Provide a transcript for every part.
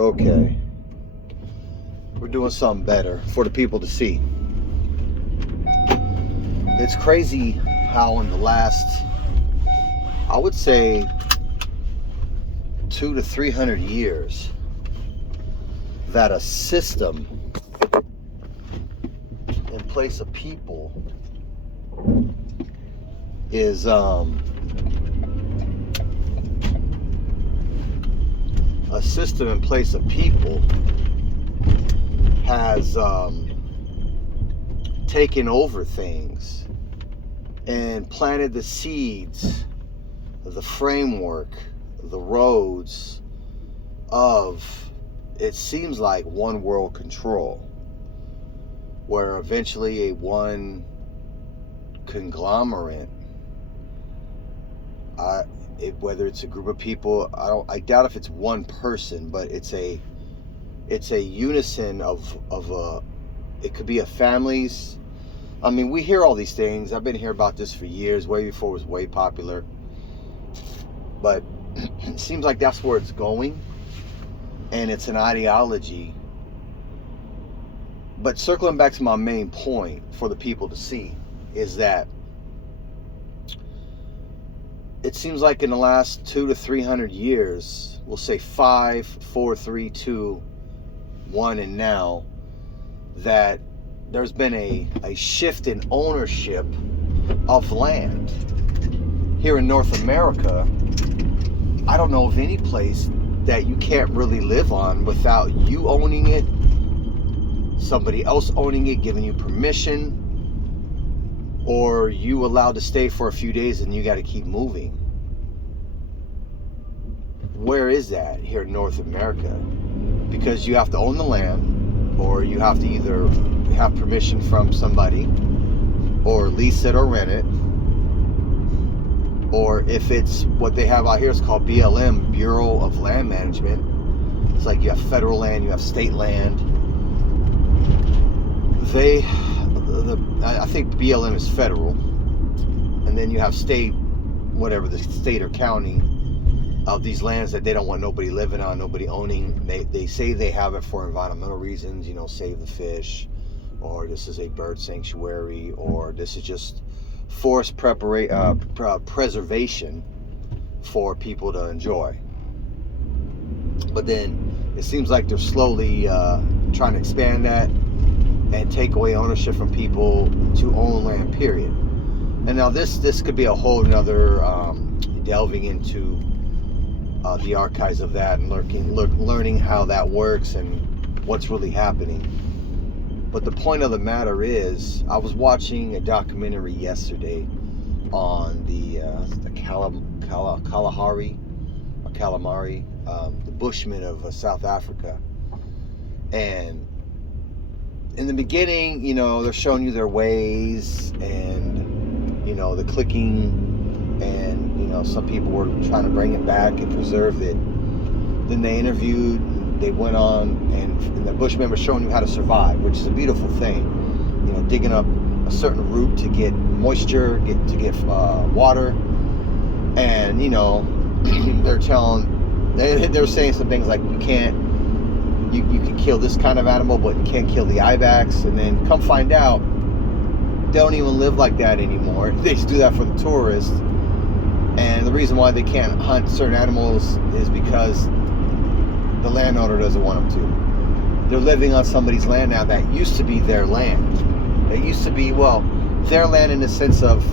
Okay. We're doing something better for the people to see. It's crazy how in the last, I would say, 200 to 300 years, that a system in place of people is a system in place of people has taken over things and planted the seeds, the framework, the roads of, it seems like, one world control, where eventually a one conglomerate, whether it's a group of people, I doubt if it's one person, but it's a unison of it could be a family's. I mean, we hear all these things. I've been hearing about this for years, way before it was way popular. But it seems like that's where it's going, and it's an ideology. But circling back to my main point for the people to see is that it seems like in the last 200 to 300 years, we'll say 5, 4, 3, 2, 1, and now, that there's been a shift in ownership of land. Here in North America, I don't know of any place that you can't really live on without you owning it, somebody else owning it, giving you permission, or you allowed to stay for a few days and you got to keep moving. Where is that here in North America? Because you have to own the land, or you have to either have permission from somebody, or lease it or rent it, or if it's what they have out here, it's called BLM, Bureau of Land Management. It's like you have federal land, you have state land. I think BLM is federal, and then you have state, whatever the state or county of these lands that they don't want nobody living on, nobody owning. They say they have it for environmental reasons, save the fish, or this is a bird sanctuary, or this is just forest preservation for people to enjoy. But then it seems like they're slowly trying to expand that and take away ownership from people to own land, period. And now this could be a whole another delving into the archives of that and learning how that works and what's really happening. But the point of the matter is, I was watching a documentary yesterday on the Kalahari, the Bushmen of South Africa. And in the beginning, they're showing you their ways and, the clicking, and, some people were trying to bring it back and preserve it. Then they went on, and the Bushmen were showing you how to survive, which is a beautiful thing. Digging up a certain route to get moisture, to get water. And, they're saying some things like, you can kill this kind of animal, but you can't kill the ibex. And then come find out, they don't even live like that anymore. They just do that for the tourists. And the reason why they can't hunt certain animals is because the landowner doesn't want them to. They're living on somebody's land now that used to be their land. It used to be, their land in the sense of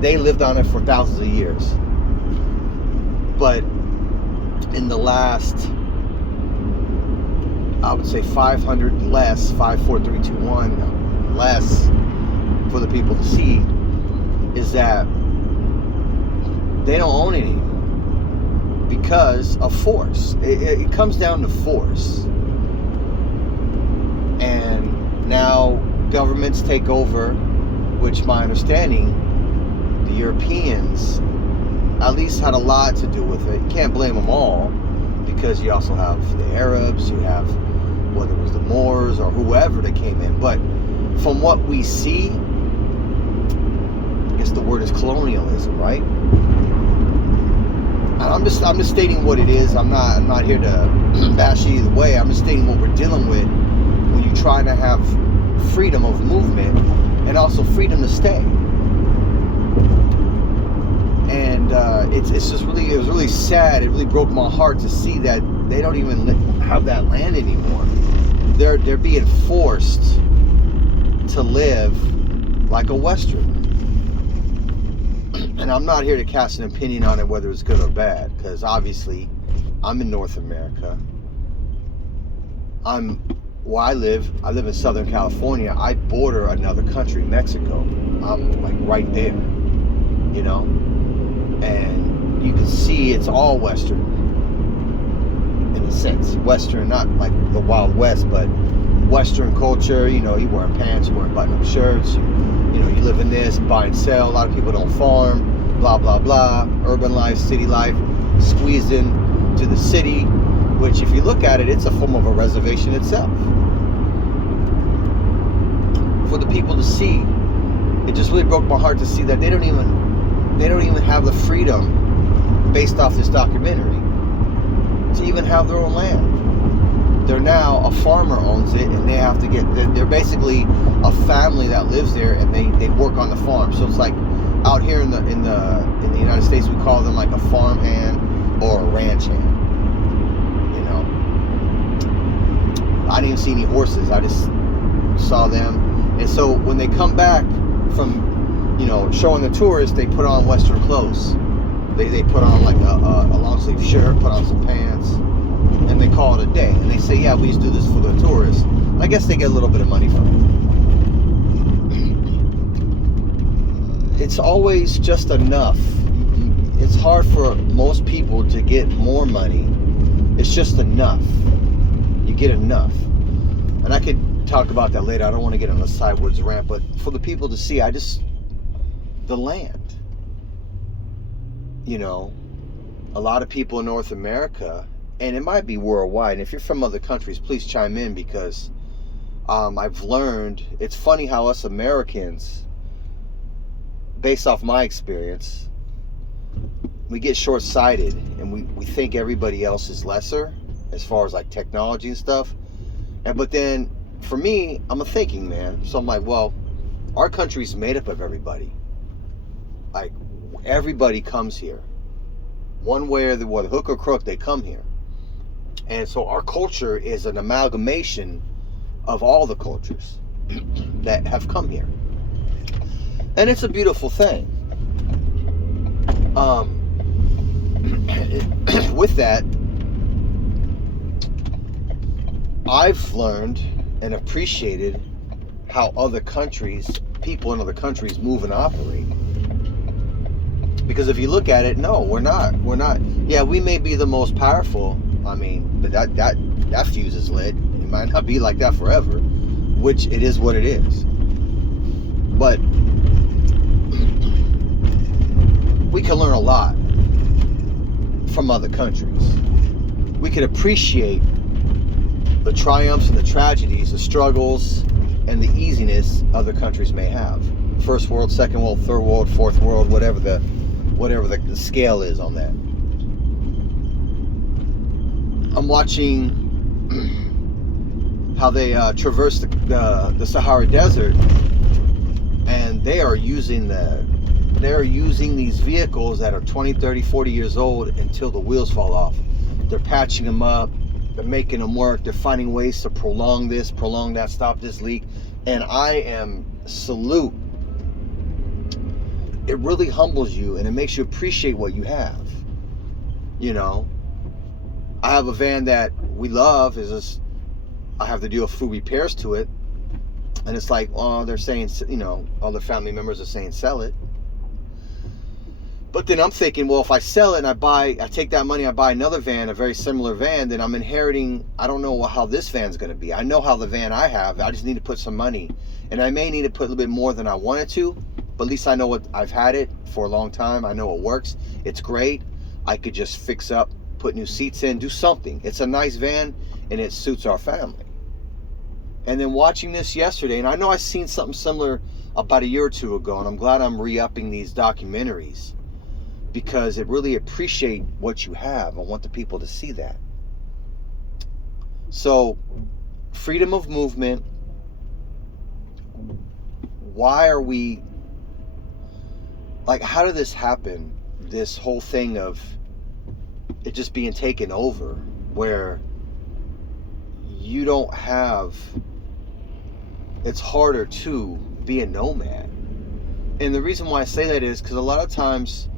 they lived on it for thousands of years. But in the last, I would say 500 less, 5, 4, 3, 2, 1 less for the people to see, is that they don't own any because of force. It comes down to force. And now governments take over, which my understanding, the Europeans at least had a lot to do with it. You can't blame them all, because you also have the Arabs, you have whether it was the Moors or whoever that came in. But from what we see, I guess the word is colonialism, right? I'm just stating what it is. I'm not here to bash it either way. I'm just stating what we're dealing with when you try to have freedom of movement and also freedom to stay. And it was really sad. It really broke my heart to see that they don't even have that land anymore. They're being forced to live like a Western. And I'm not here to cast an opinion on it whether it's good or bad, because obviously I'm in North America. Where I live in Southern California. I border another country, Mexico. I'm like right there, you know, and you can see it's all Western in a sense. Western, not like the Wild West, but Western culture. You know, you wearing pants, you wearing button-up shirts, you know, you live in this, buy and sell. A lot of people don't farm, blah blah blah. Urban life, city life, squeezed in to the city, which if you look at it, it's a form of a reservation itself. For the people to see, it just really broke my heart to see that they don't even have the freedom based off this documentary to even have their own land. They're now, a farmer owns it, and they have to they're basically a family that lives there, and they work on the farm. So it's like out here in the United States, we call them like a farm hand or a ranch hand. You know, I didn't even see any horses. I just saw them. And so when they come back from, you know, showing the tourists, they put on Western clothes. They put on like a long sleeve shirt, put on some pants, and they call it a day. And they say, yeah, we just do this for the tourists. I guess they get a little bit of money from it. It's always just enough. It's hard for most people to get more money. It's just enough. You get enough. And I could talk about that later. I don't want to get on a sideways rant, but for the people to see, the land, you know, a lot of people in North America, and it might be worldwide, and if you're from other countries, please chime in, because I've learned, it's funny how us Americans, based off my experience, we get short-sighted, and we think everybody else is lesser as far as like technology and stuff. But then for me, I'm a thinking man. So I'm like, well, our country's made up of everybody. Like, everybody comes here. One way or the other, hook or crook, they come here. And so our culture is an amalgamation of all the cultures that have come here. And it's a beautiful thing. With that, I've learned and appreciated how other countries, people in other countries move and operate. Because if you look at it, no, we're not. Yeah, we may be the most powerful. I mean, but that fuse is lit. It might not be like that forever, which it is what it is. But we can learn a lot from other countries. We can appreciate the triumphs and the tragedies, the struggles, and the easiness other countries may have. First world, second world, third world, fourth world, whatever the scale is on that. I'm watching how they traverse the Sahara Desert, and they are using these vehicles that are 20, 30, 40 years old until the wheels fall off. They're patching them up. They're making them work. They're finding ways to prolong this, prolong that, stop this leak. And I am salute. It really humbles you, and it makes you appreciate what you have. You know, I have a van that we love. I have to do a few repairs to it, and it's like, oh, they're saying, you know, all the family members are saying sell it. But then I'm thinking, well, if I sell it and I take that money, I buy another van, a very similar van, then I'm inheriting, I don't know how this van's going to be. I know how the van I have, I just need to put some money. And I may need to put a little bit more than I wanted to, but at least I know what, I've had it for a long time. I know it works. It's great. I could just fix up, put new seats in, do something. It's a nice van, and it suits our family. And then watching this yesterday, and I know I've seen something similar about a year or two ago, and I'm glad I'm re-upping these documentaries. because it really appreciate what you have. I want the people to see that. So, freedom of movement. Why are we, like, how did this happen? This whole thing of it just being taken over, where you don't have, it's harder to be a nomad. And the reason why I say that is because a lot of times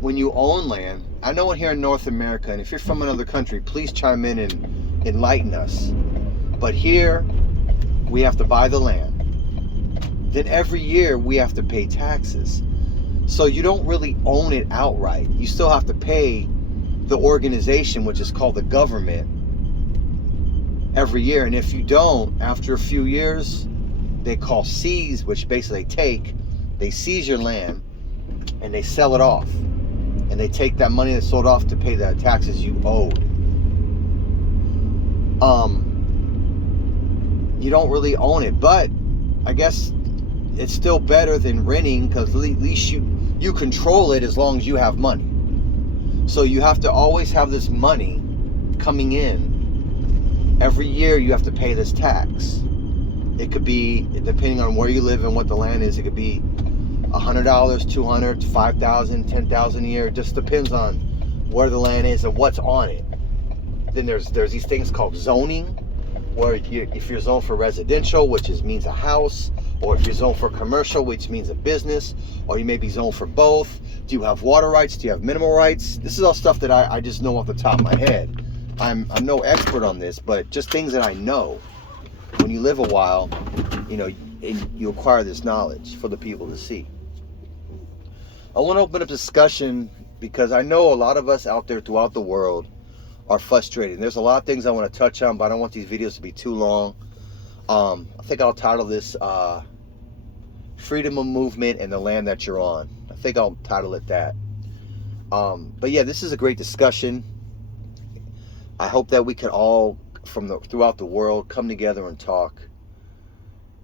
when you own land, I know here in North America, and if you're from another country, please chime in and enlighten us. But here, we have to buy the land. Then every year, we have to pay taxes. So you don't really own it outright. You still have to pay the organization, which is called the government, every year. And if you don't, after a few years, they call seize, which basically they seize your land and they sell it off. And they take that money that's sold off to pay the taxes you owed. You don't really own it, but I guess it's still better than renting, because at least you control it as long as you have money. So you have to always have this money coming in. Every year you have to pay this tax. It could be, depending on where you live and what the land is, it could be $100, $200, $5,000, $10,000 a year. It just depends on where the land is and what's on it. Then there's these things called zoning, where if you're zoned for residential, which means a house, or if you're zoned for commercial, which means a business, or you may be zoned for both. Do you have water rights? Do you have mineral rights? This is all stuff that I just know off the top of my head. I'm no expert on this, but just things that I know. When you live a while, you acquire this knowledge for the people to see. I want to open up discussion because I know a lot of us out there throughout the world are frustrated. There's a lot of things I want to touch on, but I don't want these videos to be too long. I think I'll title this Freedom of Movement and the Land That You're On. I think I'll title it that. But yeah, this is a great discussion. I hope that we can all, throughout the world, come together and talk.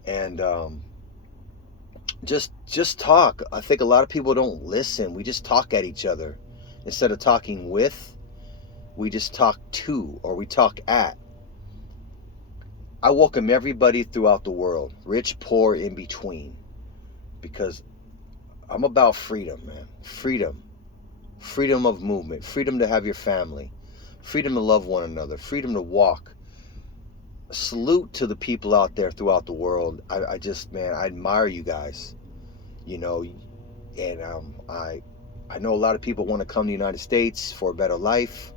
And just talk. I think a lot of people don't listen. We just talk at each other. Instead of talking with, we just talk to, or we talk at. I welcome everybody throughout the world, rich, poor, in between, because I'm about freedom, man. Freedom of movement, freedom to have your family, freedom to love one another, freedom to walk. Salute to the people out there throughout the world. I admire you guys, and I know a lot of people want to come to the United States for a better life.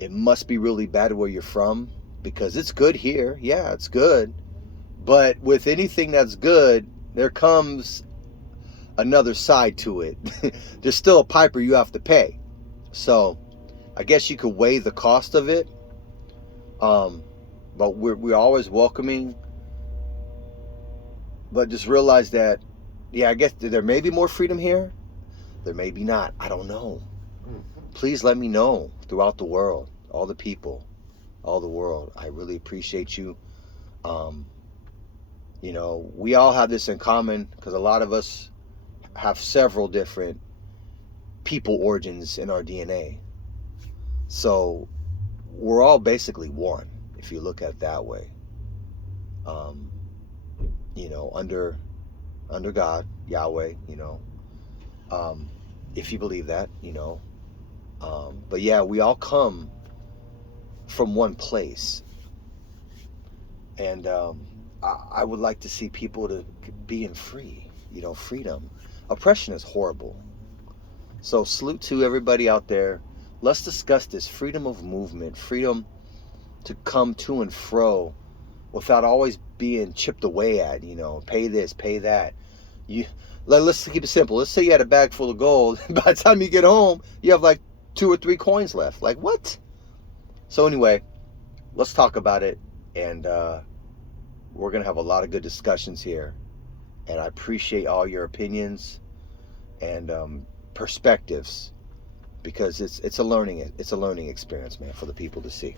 It must be really bad where you're from, because it's good here. Yeah, it's good. But with anything that's good, there comes another side to it. There's still a piper you have to pay. So I guess you could weigh the cost of it. But we're always welcoming. But just realize that, yeah, I guess there may be more freedom here. There may be not. I don't know. Please let me know throughout the world, all the people, all the world. I really appreciate you. We all have this in common, because a lot of us have several different people origins in our DNA. So we're all basically one, if you look at it that way. Under God, Yahweh, if you believe that, but yeah, we all come from one place. And I would like to see people to be in freedom. Oppression is horrible. So salute to everybody out there. Let's discuss this freedom of movement, freedom to come to and fro without always being chipped away at, pay this, pay that. Let's keep it simple. Let's say you had a bag full of gold. By the time you get home, you have like 2 or 3 coins left. Like, what? So anyway, let's talk about it. And we're going to have a lot of good discussions here. And I appreciate all your opinions and perspectives, because it's a learning experience, man, for the people to see.